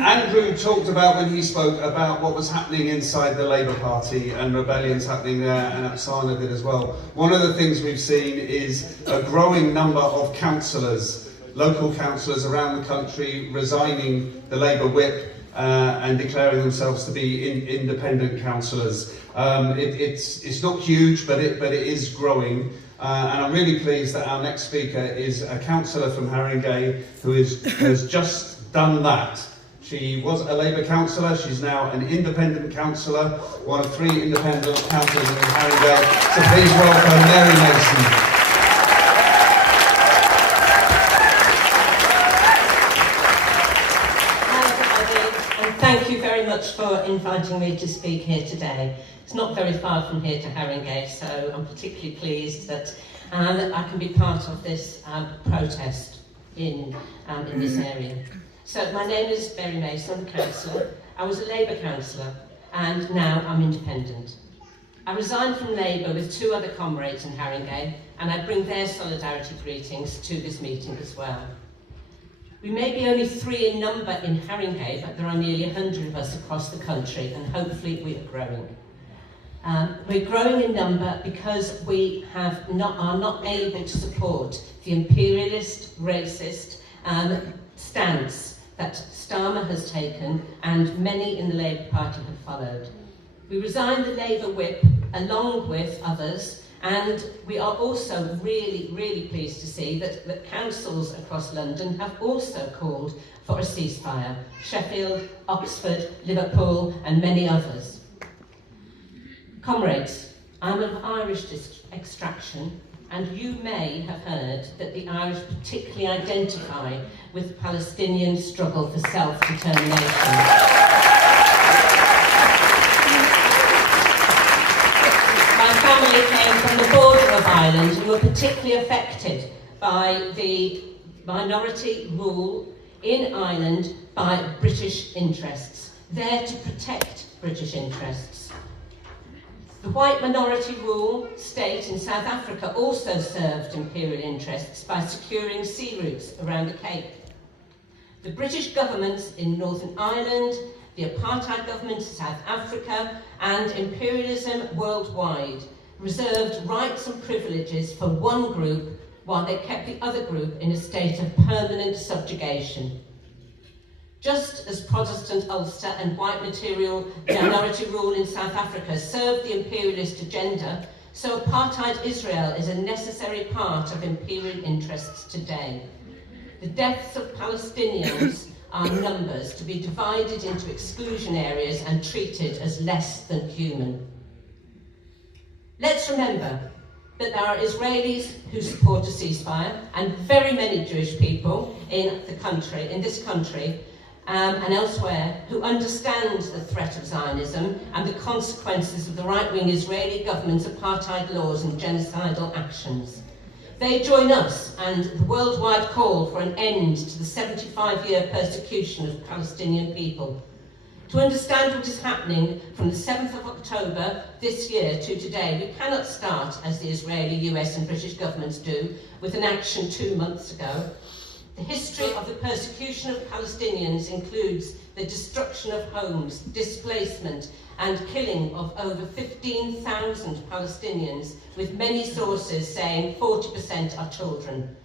Andrew talked about, when he spoke, about what was happening inside the Labour Party and rebellions happening there, and Oksana did as well. One of the things we've seen is a growing number of councillors, local councillors around the country, resigning the Labour whip and declaring themselves to be independent councillors. It's not huge, but it is growing. And I'm really pleased that our next speaker is a councillor from Haringey who has just done that. She was a Labour councillor, she's now an independent councillor, one of 3 independent councillors in Haringey. So please welcome Mary Mason. Hi everybody, and thank you very much for inviting me to speak here today. It's not very far from here to Haringey, so I'm particularly pleased that I can be part of this protest in this area. So my name is Mary Mason, I'm a councillor. I was a Labour councillor, and now I'm independent. I resigned from Labour with 2 other comrades in Haringey, and I bring their solidarity greetings to this meeting as well. We may be only 3 in number in Haringey, but there are nearly 100 of us across the country, and hopefully we are growing. We're growing in number because we are not able to support the imperialist, racist stance that Starmer has taken and many in the Labour Party have followed. We resigned the Labour whip along with others, and we are also really pleased to see that councils across London have also called for a ceasefire. Sheffield, Oxford, Liverpool and many others. Comrades, I'm of Irish extraction, and you may have heard that the Irish particularly identify with the Palestinian struggle for self-determination. My family came from the border of Ireland and were particularly affected by the minority rule in Ireland by British interests, there to protect British interests. The white minority rule state in South Africa also served imperial interests by securing sea routes around the Cape. The British governments in Northern Ireland, the apartheid government in South Africa, and imperialism worldwide reserved rights and privileges for one group while they kept the other group in a state of permanent subjugation. Just as Protestant Ulster and white minority rule in South Africa served the imperialist agenda, so apartheid Israel is a necessary part of imperial interests today. The deaths of Palestinians are numbers to be divided into exclusion areas and treated as less than human. Let's remember that there are Israelis who support a ceasefire and very many Jewish people in this country, and elsewhere, who understand the threat of Zionism and the consequences of the right-wing Israeli government's apartheid laws and genocidal actions. They join us and the worldwide call for an end to the 75-year persecution of Palestinian people. To understand what is happening from the 7th of October this year to today, we cannot start, as the Israeli, US and British governments do, with an action 2 months ago. The history of the persecution of Palestinians includes the destruction of homes, displacement, and killing of over 15,000 Palestinians, with many sources saying 40% are children.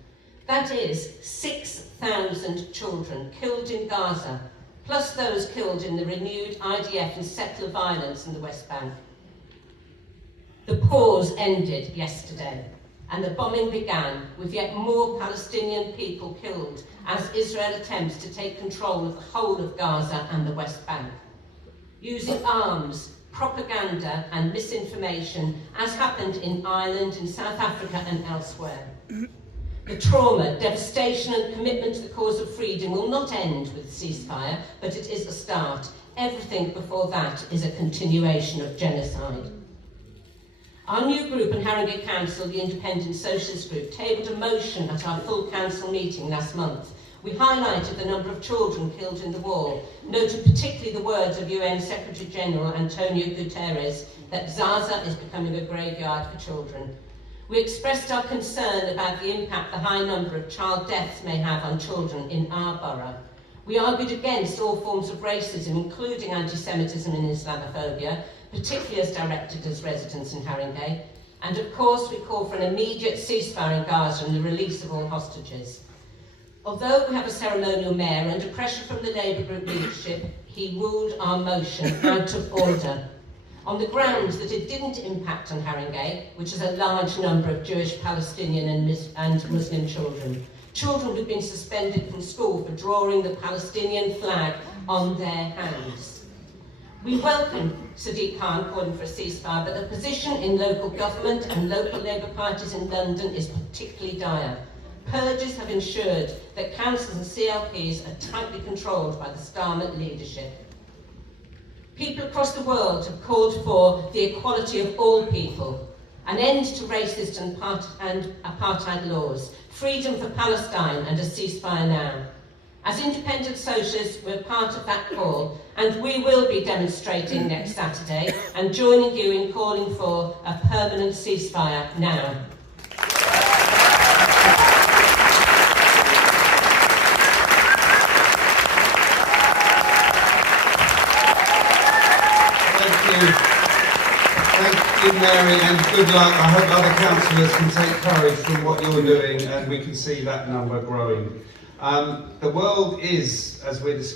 That is 6,000 children killed in Gaza, plus those killed in the renewed IDF and settler violence in the West Bank. The pause ended yesterday, and the bombing began with yet more Palestinian people killed as Israel attempts to take control of the whole of Gaza and the West Bank. Using arms, propaganda and misinformation, as happened in Ireland, in South Africa and elsewhere. The trauma, devastation and commitment to the cause of freedom will not end with the ceasefire, but it is a start. Everything before that is a continuation of genocide. Our new group in Haringey Council, the Independent Socialist Group, tabled a motion at our full council meeting last month. We highlighted the number of children killed in the war, noted particularly the words of UN Secretary General Antonio Guterres that Gaza is becoming a graveyard for children. We expressed our concern about the impact the high number of child deaths may have on children in our borough. We argued against all forms of racism, including anti-Semitism and Islamophobia, particularly as directed as residents in Haringey. And of course, we call for an immediate ceasefire in Gaza and the release of all hostages. Although we have a ceremonial mayor, under pressure from the Labour Group leadership, he ruled our motion out of order, on the grounds that it didn't impact on Haringey, which has a large number of Jewish, Palestinian and Muslim children. Children who've been suspended from school for drawing the Palestinian flag on their hands. We welcome Sadiq Khan calling for a ceasefire, but the position in local government and local Labour parties in London is particularly dire. Purges have ensured that councils and CLPs are tightly controlled by the Starmer leadership. People across the world have called for the equality of all people, an end to racist and apartheid laws, freedom for Palestine and a ceasefire now. As independent socialists, we're part of that call, and we will be demonstrating next Saturday and joining you in calling for a permanent ceasefire now. Thank you, Mary, and good luck. I hope other councillors can take courage from what you're doing and we can see that number growing. The world is, as we're discussing,